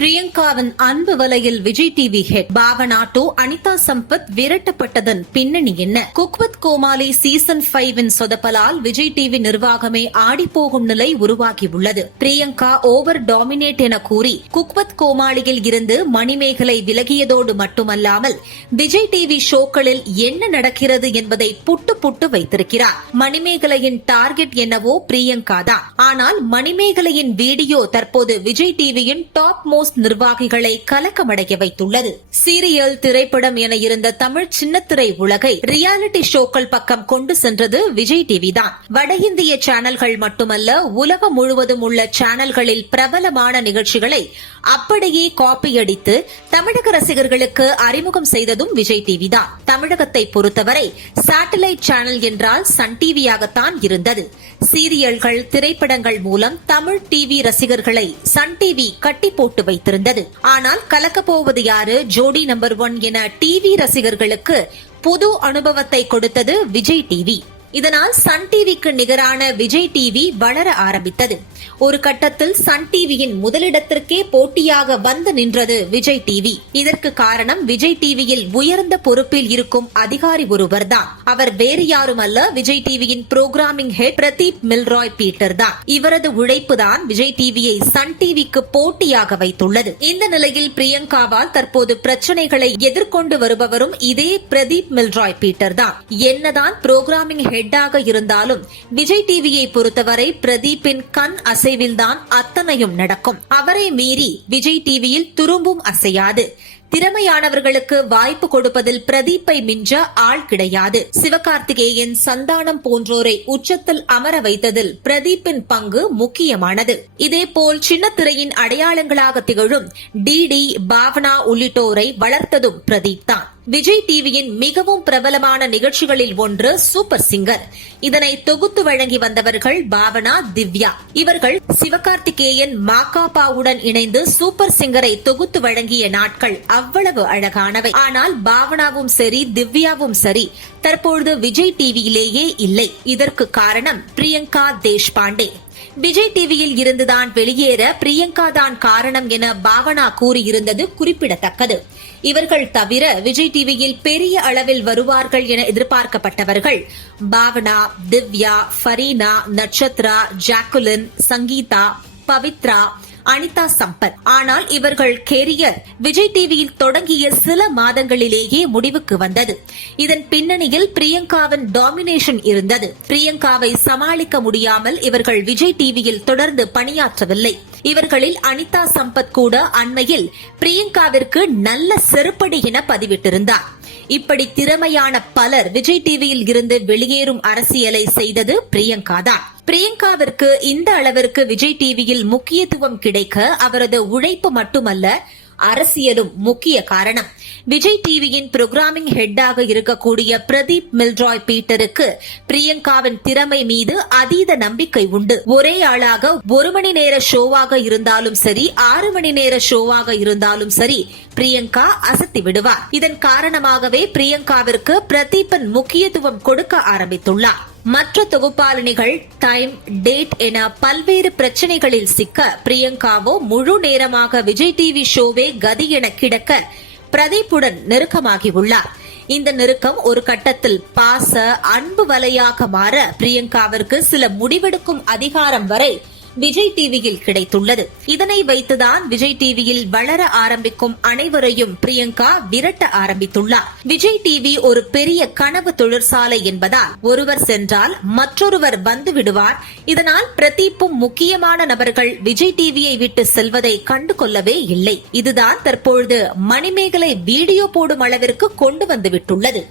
பிரியங்காவின் அன்பு வலையில் Vijay TV head பாவனாட்டோ அனிதா சம்பத் விரட்டப்பட்டதன் பின்னணி என்ன? குக்வத் கோமாளி சீசன் ஃபைவின் சொதப்பலால் விஜய் டிவி நிர்வாகமே ஆடிப்போகும் நிலை உருவாகியுள்ளது. பிரியங்கா ஓவர் டாமினேட் என கூறி குக்வத் கோமாளியில் இருந்து மணிமேகலை விலகியதோடு மட்டுமல்லாமல் விஜய் டிவி ஷோக்களில் என்ன நடக்கிறது என்பதை புட்டு புட்டு வைத்திருக்கிறார். மணிமேகலையின் டார்கெட் என்னவோ பிரியங்கா தான் ஆனால் மணிமேகலையின் வீடியோ தற்போது விஜய் டிவியின் டாப் மோஸ்ட் நிர்வாகிகளை கலக்கமடைய வைத்துள்ளது. சீரியல் திரைப்படம் என இருந்த தமிழ் சின்னத்திரை உலகை ரியாலிட்டி ஷோக்கள் பக்கம் கொண்டு சென்றது விஜய் டிவி தான் வட இந்திய சேனல்கள் மட்டுமல்ல உலகம் முழுவதும் உள்ள சேனல்களில் பிரபலமான நிகழ்ச்சிகளை அப்படியே காப்பி அடித்து தமிழக ரசிகர்களுக்கு அறிமுகம் செய்ததும் விஜய் டிவி தான் தமிழகத்தை பொறுத்தவரை சாட்டலைட் சேனல் என்றால் சன் டிவியாகத்தான் இருந்தது. சீரியல்கள் திரைப்படங்கள் மூலம் தமிழ் டிவி ரசிகர்களை சன் டிவி கட்டி போட்டு வைத்திருந்தது. ஆனால் கலக்கப் போவது யாரு? ஜோடி நம்பர் ஒன் என டிவி ரசிகர்களுக்கு புது அனுபவத்தை கொடுத்தது விஜய் டிவி இதனால் சன் டிவிக்கு நிகரான விஜய் டிவி வளர ஆரம்பித்தது. ஒரு கட்டத்தில் சன் டிவியின் முதலிடத்திற்கே போட்டியாக வந்து நின்றது விஜய் டிவி. இதற்கு காரணம் விஜய் டிவியில் உயர்ந்த பொறுப்பில் இருக்கும் அதிகாரி ஒருவர் தான் அவர் வேறு யாரும் அல்ல விஜய் டிவியின் programming head Pradeep Milroy Peter தான். இவரது உழைப்பு தான் விஜய் டிவியை சன் டிவிக்கு போட்டியாக வைத்துள்ளது. இந்த நிலையில் பிரியங்காவால் தற்போது பிரச்சனைகளை எதிர்கொண்டு வருபவரும் இதே பிரதீப் மில்ராய் பீட்டர் தான். என்னதான் புரோகிராமிங் ஹெட்டாக இருந்தாலும் விஜய் டிவியை பொறுத்தவரை பிரதீப்பின் கண் அசைவில்தான் அத்தனையும் நடக்கும். அவரை மீறி விஜய் டிவியில் துரும்பும் அசையாது. திறமையானவர்களுக்கு வாய்ப்பு கொடுப்பதில் பிரதீப்பை மிஞ்ச ஆள் கிடையாது. சிவகார்த்திகேயன் சந்தானம் போன்றோரை உச்சத்தில் அமர வைத்ததில் பிரதீப்பின் பங்கு முக்கியமானது. இதேபோல் சின்னத்திரையின் அடையாளங்களாக திகழும் டிடி பாவனா உள்ளிட்டோரை வளர்த்ததும் பிரதீப் தான். விஜய் டிவியின் மிகவும் பிரபலமான நிகழ்ச்சிகளில் ஒன்று சூப்பர் சிங்கர். இதனை தொகுத்து வழங்கி வந்தவர்கள் பாவனா திவ்யா. இவர்கள் சிவகார்த்திகேயன் மாகாபாவுடன் இணைந்து சூப்பர் சிங்கரை தொகுத்து வழங்கிய நாட்கள் அவ்வளவு அழகானவை. ஆனால் பாவனாவும் சரி திவ்யாவும் சரி தற்பொழுது விஜய் டிவியிலேயே இல்லை. இதற்கு காரணம் பிரியங்கா தேஷ்பாண்டே. விஜய் டிவியில் இருந்துதான் வெளியேற பிரியங்கா தான் காரணம் என பாவனா கூறியிருந்தது குறிப்பிடத்தக்கது. இவர்கள் தவிர விஜய் டிவியில் பெரிய அளவில் வருவார்கள் என எதிர்பார்க்கப்பட்டவர்கள் பாவனா திவ்யா ஃபரீனா நட்சத்ரா ஜாக்குலின் சங்கீதா பவித்ரா அனிதா சம்பத். ஆனால் இவர்கள் கெரியர் விஜய் டிவியில் தொடங்கிய சில மாதங்களிலேயே முடிவுக்கு வந்தது. இதன் பின்னணியில் பிரியங்காவின் டாமினேஷன் இருந்தது. பிரியங்காவை சமாளிக்க முடியாமல் இவர்கள் விஜய் டிவியில் தொடர்ந்து பணியாற்றவில்லை. இவர்களில் அனிதா சம்பத் கூட அண்மையில் பிரியங்காவிற்கு நல்ல செருப்படி என பதிவிட்டிருந்தார். இப்படி திறமையான பலர் விஜய் டிவியில் இருந்து வெளியேறும் அரசியலை செய்தது பிரியங்கா தான் பிரியங்காவிற்கு இந்த அளவிற்கு விஜய் டிவியில் முக்கியத்துவம் கிடைக்க அவரது உழைப்பு மட்டுமல்ல அரசியலும் முக்கிய காரணம். விஜய் டிவியின் புரோகிராமிங் ஹெட்டாக இருக்கக்கூடிய பிரதீப் மில்ராய் பீட்டருக்கு பிரியங்காவின் திறமை மீது அதீத நம்பிக்கை உண்டு. ஒரே ஆளாக ஒரு மணி நேர ஷோவாக இருந்தாலும் சரி ஆறு மணி நேர ஷோவாக இருந்தாலும் சரி பிரியங்கா அசத்தி விடுவார். இதன் காரணமாகவே பிரியங்காவிற்கு பிரதீபன் முக்கியத்துவம் கொடுக்க ஆரம்பித்துள்ளார். மற்ற தொகுப்பாளினிகள் டைம் டேட் என பல்வேறு பிரச்சனைகளில் சிக்க பிரியங்காவோ முழு நேரமாக விஜய் டிவி ஷோவே கதி என கிடக்க பிரதீப்புடன் நெருக்கமாகியுள்ளார். இந்த நெருக்கம் ஒரு கட்டத்தில் பாச அன்பு வலையாக மாற பிரியங்காவிற்கு சில முடிவெடுக்கும் அதிகாரம் வரை விஜய் டிவியில் கிடைத்துள்ளது. இதனை வைத்துதான் விஜய் டிவியில் வளர ஆரம்பிக்கும் அனைவரையும் பிரியங்கா விரட்ட ஆரம்பித்துள்ளார். விஜய் டிவி ஒரு பெரிய கனவு தொழிற்சாலை என்பதால் ஒருவர் சென்றால் மற்றொருவர் வந்து விடுவார். இதனால் பிரதீப்பும் முக்கியமான நபர்கள் விஜய் டிவியை விட்டு செல்வதை கண்டு கொள்ளவே இல்லை. இதுதான் தற்பொழுது மணிமேகலை வீடியோ போடும் அளவிற்கு கொண்டு வந்து விட்டுள்ளது.